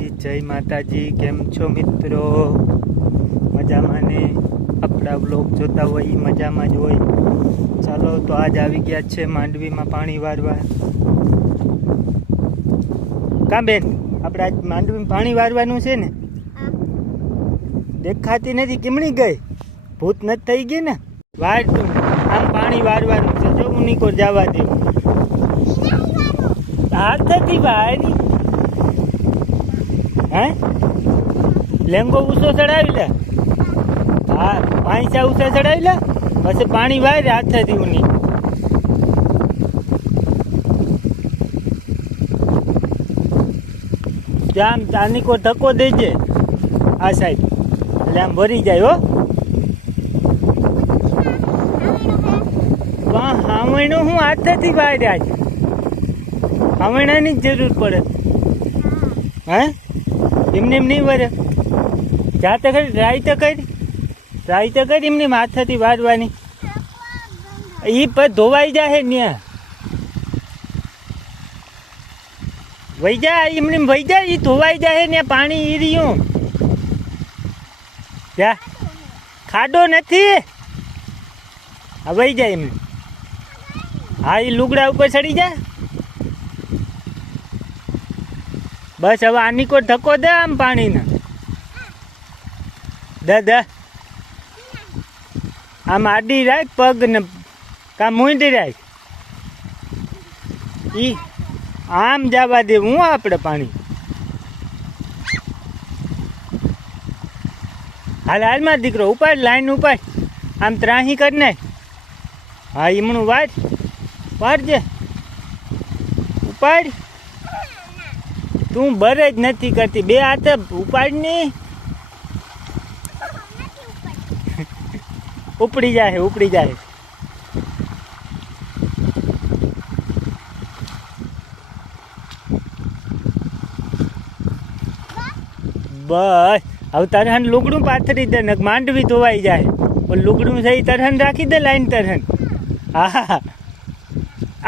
सीताजी जय माताजी। केम छो मित्रो? मजामां ने अपना व्लॉग जोता होय ई मजामां ज होय। चालो तो आज आवी गया छे मांडवी में पाणी वारवा। का बेन આપણે આજ માંડવીમાં પાણી વારવાનું છે ને? દેખાતી નથી, કેમણી ગઈ? ભૂત નથી થઈ ગઈ ને? વાર તું આમ પાણી વારવાનું છે. જો હું નીકો જવા દે હાથથી વારી. હે લેંગો ઊંચો ચડાવી લે. હા પાંચા ઊંચા ચડાવી લે, પછી પાણી વારે હાથથી ઊની. આમ ચાની કો ધક્કો દેજે આ સાઈડ, એટલે આમ ભરી જાય. હો હાવણો હું હાથથી વાર્યા છે. હાવણાની જ જરૂર પડે. હે એમને એમ નહીં વરે. જાતે કરી ટ્રાય તો કરી એમને હાથથી વારવાની. એ પછી ધોવાઈ જાય ને વહી જાય. એમને વહી જાય, એ ધોવાઈ જાય ને પાણી ઈ રહ્યું. જા ખાડો નથી. હા વહી જાય એમને. હા એ લુગડા ઉપર ચડી જાય. બસ હવે આની કોઈ ધક્કો દે આમ પાણીને. દે આમ આડી રાખ પગ ને, કાં મૂંડી રાખ. ઈ આમ જવા દે હું આપણે પાણી. હાલમાં દીકરો ઉપાડ, લાઈન ઉપાડ. આમ ત્રાહી કરી નાખ. હા એમણું વારજે ઉપાડ. તું બરે જ નથી કરતી. બે હાથે ઉપાડ ની. ઉપડી જાય. બસ હવે તરહન લુગડું પાથરી દે ને માંડવી ધોવાઈ જાય. પણ લુગડું છે એ તરહન રાખી દે, લાઈન તરહન. હા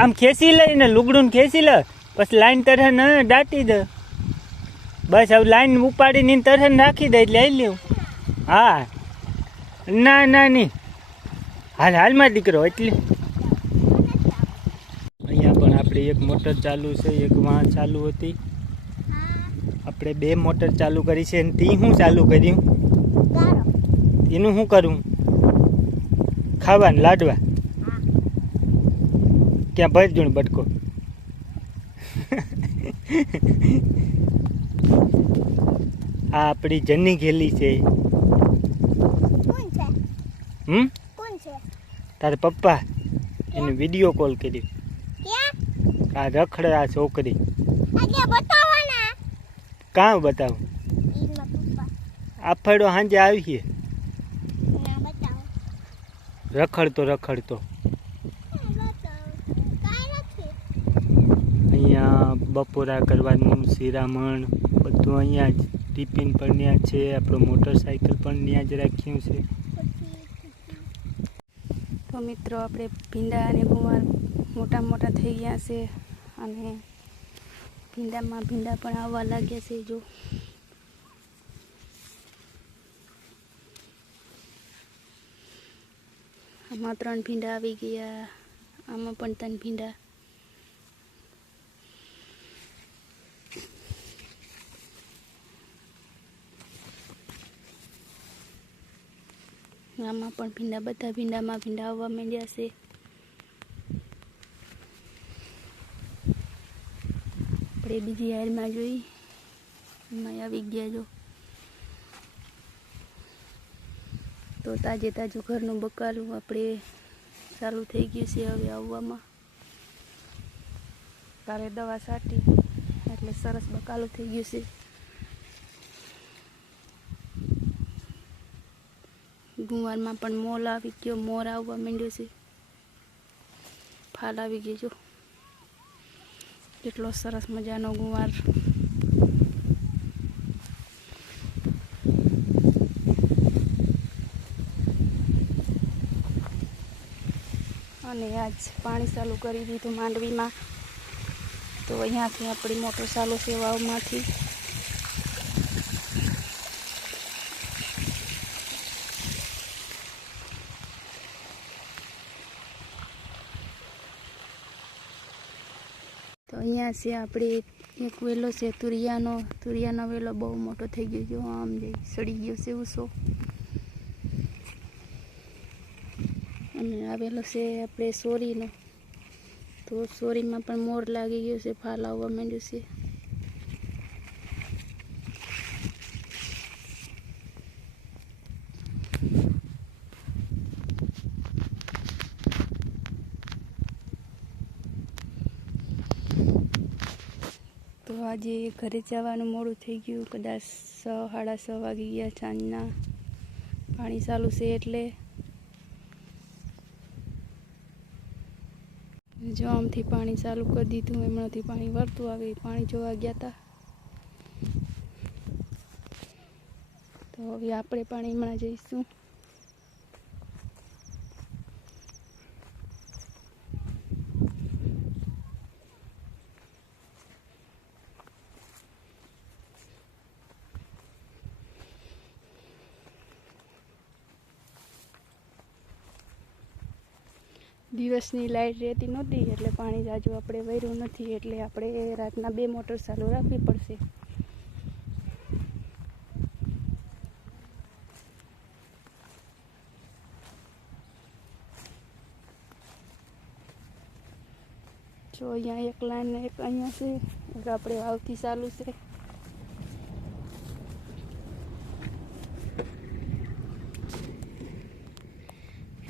આમ ખેંચી લઈને લુગડું ખેંચી લે, પછી લાઈન તરહન દાટી દે. બસ હવે લાઈન ઉપાડીને તરહન રાખી દે એટલે લઈ લ્યું. હા ના નહીં હાલમાં દીકરો. એટલે અહીંયા પણ આપણે એક મોટર ચાલુ છે, એક વાં ચાલુ હતી. આપણે બે મોટર ચાલુ કરી છે. અને તી શું ચાલુ કર્યું? એનું શું કરું? ખાવાનું લાડવા. ક્યાં ભરજો ને બટકો. આ આપણી જની ઘેલી છે. તારે પપ્પા એને વિડીયો કોલ કર્યો. આ રખડે આ છોકરી. કાં બતાવું? આફડો સાંજે આવીએ. રખડતો અહીંયા બપોરા કરવાનું શિરામણ બધું અહીંયા જ. ટિફિન પણ ત્યાં છે. આપણો મોટરસાઇકલ પણ ત્યાં જ રાખ્યું છે. તો મિત્રો આપણે ભીંડા અને ગુવાર મોટા થઈ ગયા છે. અને ભીંડા પણ આવવા લાગ્યા છે. જો આમાં 3 ભીંડા આવી ગયા. આમાં પણ 3 ભીંડા. આમાં પણ ભીંડા, બધા ભીંડામાં ભીંડા આવવા માંડ્યા છે. આપણે બીજી હારમાં જોઈ, એમાં આવી ગયા. જો તો તાજું ઘરનું બકાલું આપણે ચાલુ થઈ ગયું છે હવે આવવામાં. તારે દવા છાંટી એટલે સરસ બકાલું થઈ ગયું છે. ગુવારમાં પણ મોલ આવી ગયો, મોર આવવા માંડ્યો છે. ફાલ આવી ગયો. જો કેટલો સરસ મજાનો ગુવાર. અને આજ પાણી ચાલુ કરી દીધું માંડવીમાં. તો અહીંયાથી આપણી મોટર ચાલુ છે વાવમાંથી. અહીંયા છે આપણે એક વેલો છે તુરિયાનો વેલો બહુ મોટો થઈ ગયો જો આમ જઈ સડી ગયો છે ઉસો. અને આ વેલો છે આપણે સોરીનો, તો સોરીમાં પણ મોર લાગી ગયો છે, ફાલ આવવા માંડ્યું છે. તો આજે ઘરે જવાનું મોડું થઈ ગયું, કદાચ 6:30 વાગી ગયા સાંજના. પાણી ચાલુ છે એટલે જો આમથી પાણી ચાલુ કરી દીધું, એમણાથી પાણી વળતું આવે, પાણી જોવા ગયા હતા. તો હવે આપણે પણ હમણાં જઈશું. દિવસની લાઇટ રહેતી નહોતી એટલે પાણી જાજુ આપણે વહેરું નથી, એટલે આપણે રાતના 2 મોટર ચાલુ રાખવી પડશે. જો અહીંયા એક લાઈન એક અહીંયા છે, એક આપણે વાવથી ચાલુ છે.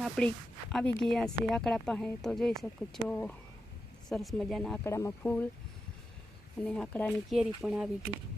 આપણી આવી ગયા છે આકડા પાસે, તો જોઈ શકો છો સરસ મજાના આકડામાં ફૂલ અને આકડાની કેરી પણ આવી ગઈ.